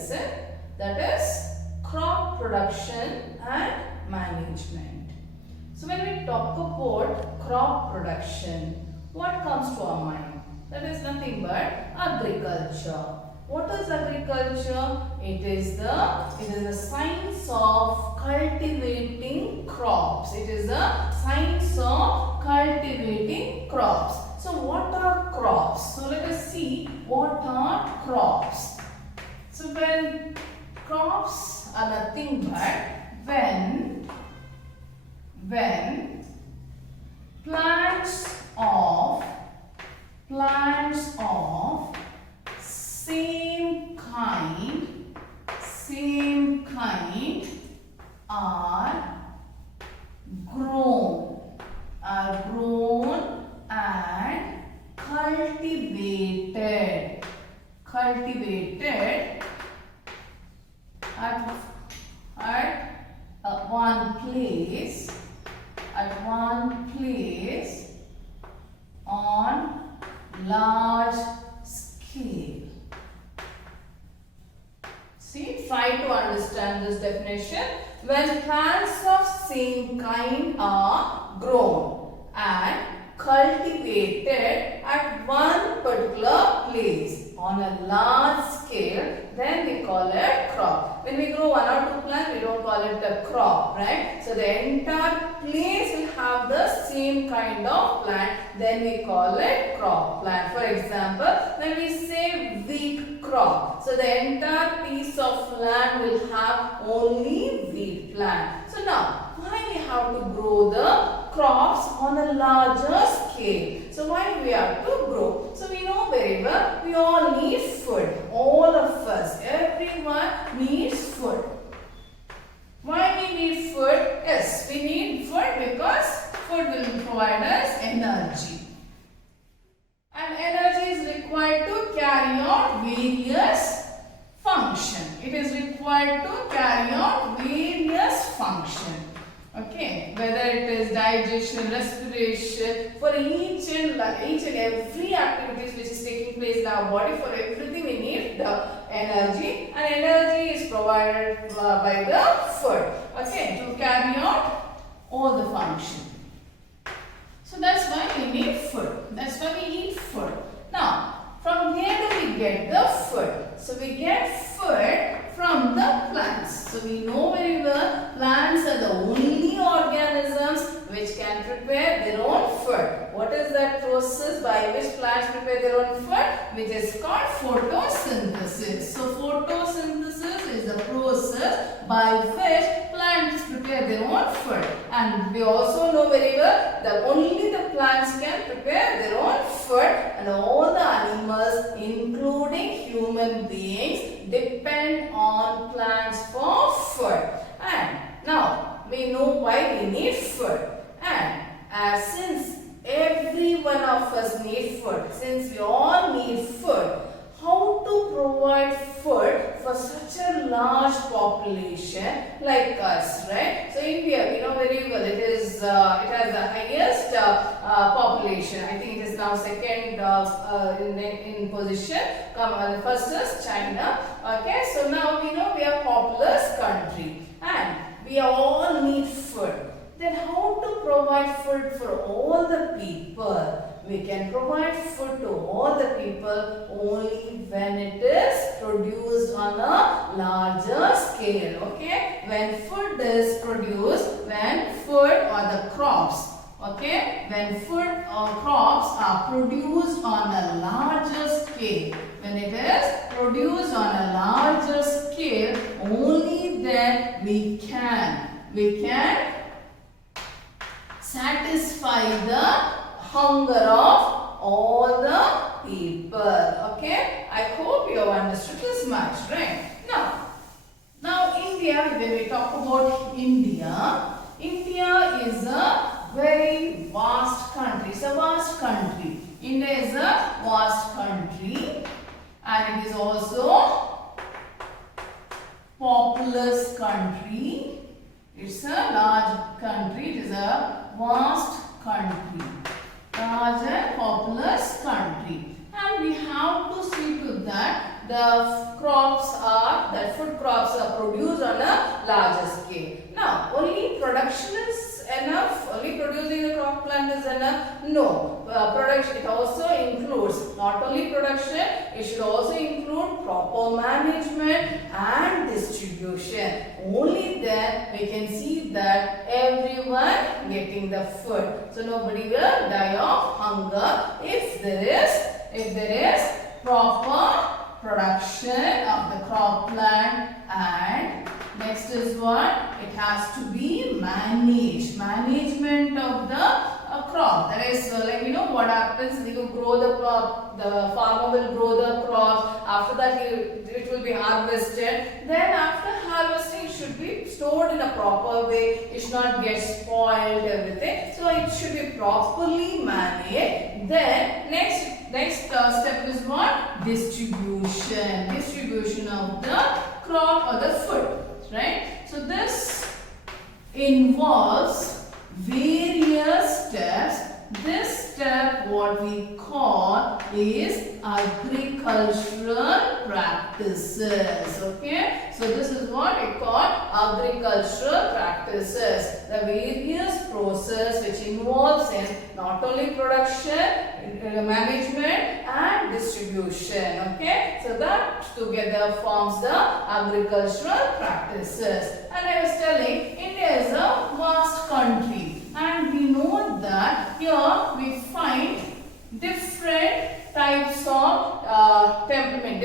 lesson, that is crop production and management. So when we talk about crop production, what comes to our mind? That is nothing but agriculture. What is agriculture? It is the science of cultivating crops. It is the science of cultivating crops. So what are crops? So let us see what are crops. So when crops are nothing but when plants of same kind are grown and cultivated at one place on large scale. See, try to understand this definition. When plants of same kind are grown and cultivated at one particular place on a large scale, then we call it crop. When we grow one or two plants, we don't call it a crop, right? So the entire place will have the same kind of plant, then we call it crop plant. For example, when we say wheat crop, so the entire piece of land will have only wheat plant. So now, why we have to grow the crops on a larger scale? So why we have to grow? So we know very well, we all need food. All of us, everyone needs food. Why we need food? Yes, we need food because food will provide us energy. And energy is required to carry out various functions. It is required to carry out various functions. Okay, whether it is digestion, respiration, for each and every activities which is taking place in our body, for everything we need the energy, and energy is provided by the food. Okay, to carry out all the function. So that's why we need food. That's why we eat food. Now, from where do we get the food? So we get food from the plants. So we know very well, plants are the only organisms which can prepare their own food. What is that process by which plants prepare their own food? Which is called photosynthesis. So photosynthesis is the process by which plants prepare their own food. And we also know very well that only the plants can prepare their own food, and all the animals, including human beings, depend on plants for food. And now we know why we need food. And since every one of us need food, since we all need food, how to provide food for such a large population like us, right? So India, we know very well, it has the highest population. I think it is now second in position. First is China. Okay, so now we know we are a populous country and we all need food. Then how to provide food for all the people? We can provide food to all the people only when it is produced on a larger scale. Okay, when food is produced, when food or the crops, okay, when food or crops are produced on a larger scale, when it is produced on a larger scale, only then we can satisfy the hunger of all the people. Okay, I hope you have understood this much, right? Now India, when we talk about India is a very vast country. It's a vast country. India is a vast country and it is also populous country. It's a large country. It is a vast country. Large and populous country. And we have to see to that the food crops are produced on a larger scale. Now, only production is enough? Only producing the crop plant is enough? No. Production, it also includes not only production, it should also include proper management and distribution. Only then we can see that everyone getting the food. So nobody will die of hunger if there is proper production of the crop plant. And next is what? It has to be managed. Management of the crop. That is like what happens, you grow the crop, the farmer will grow the crop, after that it will be harvested. Then after harvesting it should be stored in a proper way, it should not get spoiled, everything. So it should be properly managed. Then next step is what? Distribution. Distribution of the crop or the food, right? So this involves various steps. This step, what we call is agricultural practices. Okay, so this is what we call agricultural practices. The various process which involves in not only production, management and distribution. Okay, so that together forms the agricultural practices. And I was telling, India is a vast country, and we know that here we find different types of temperament.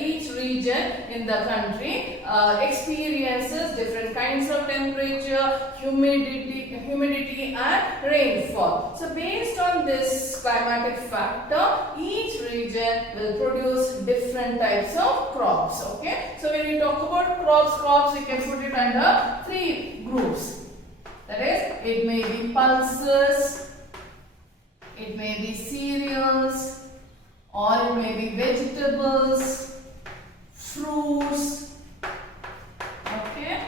Each region in the country experiences different kinds of temperature, humidity and rainfall. So based on this climatic factor, each region will produce different types of crops. Okay, so when we talk about crops, we can put it under three groups. That is, it may be pulses, it may be cereals, or it may be vegetables, fruits, okay,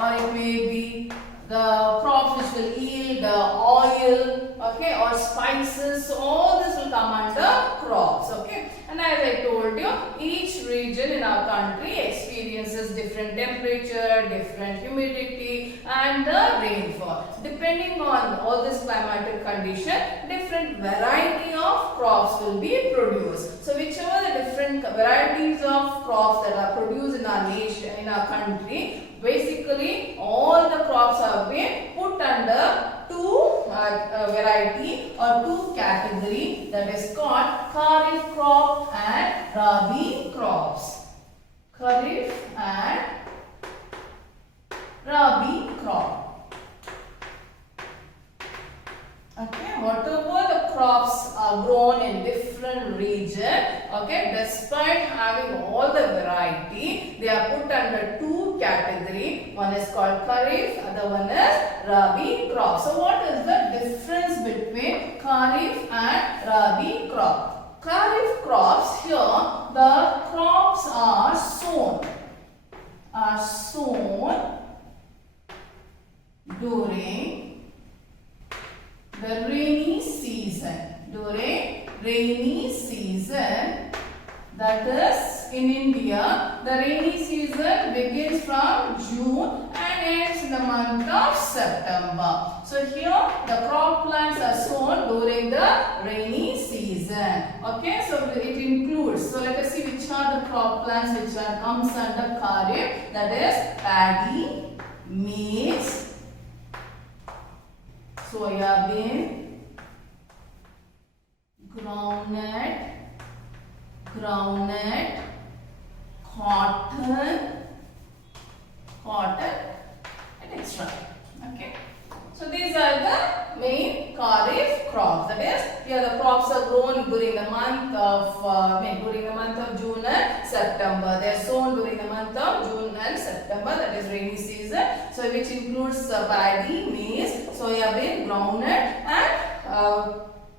or it may be the crops which will yield oil, okay, or spices. So all this will come under crops, okay. And as I told you, each region in our country experiences different temperature, different humidity and the rainfall. Depending on all this climatic condition, different variety of crops will be produced. So whichever the different varieties of crops that are produced in our nation, in our country, basically all the crops have been put under two variety or two category, that is called Kharif crop and Rabi crops. Kharif and Rabi crop. Okay, whatever the crops are grown in different region, okay, despite having all the variety, they are put under two category. One is called Kharif, other one is Rabi crop. So what is the difference between Kharif and Rabi crop? Kharif crops, here the crops are sown during the rainy season. During rainy season, that is in India, the rainy season begins from June and ends in the month of September. So here the crop plants are sown during the rainy season. Okay, so it includes, so let us see which are the crop plants which are comes under Kharif. That is paddy, maize, soyabean, groundnut, cotton and extra. Okay. So these are the main Kharif crops. That is, here the crops are grown during the month of June and September. They are sown during the month of June and September. That is rainy season. So which includes paddy, maize, soyabean, groundnut and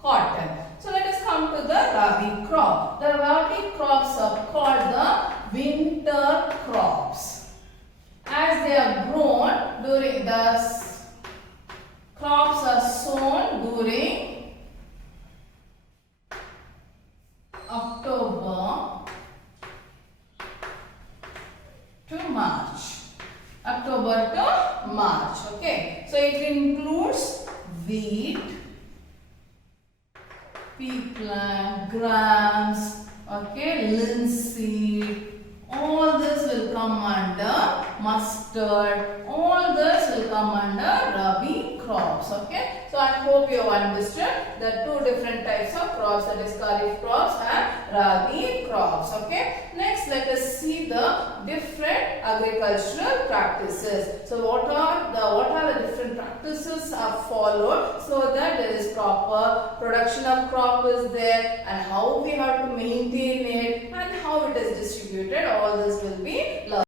cotton. So let us come to the Rabi crop. The Rabi crops are called the winter crops, as they are grown during the crops are sown during October pea plant, grams, okay, linseed. All this will come under mustard. All this will come under Rabi crops. Okay. So I hope you have understood the two different types of crops, that is Kharif crops and Rabi crops. Okay. Next, let us see the different agricultural practices. So what are the different practices are followed so that there is proper production of crop is there, and how we have to maintain it and how it is distributed. All this will be learned.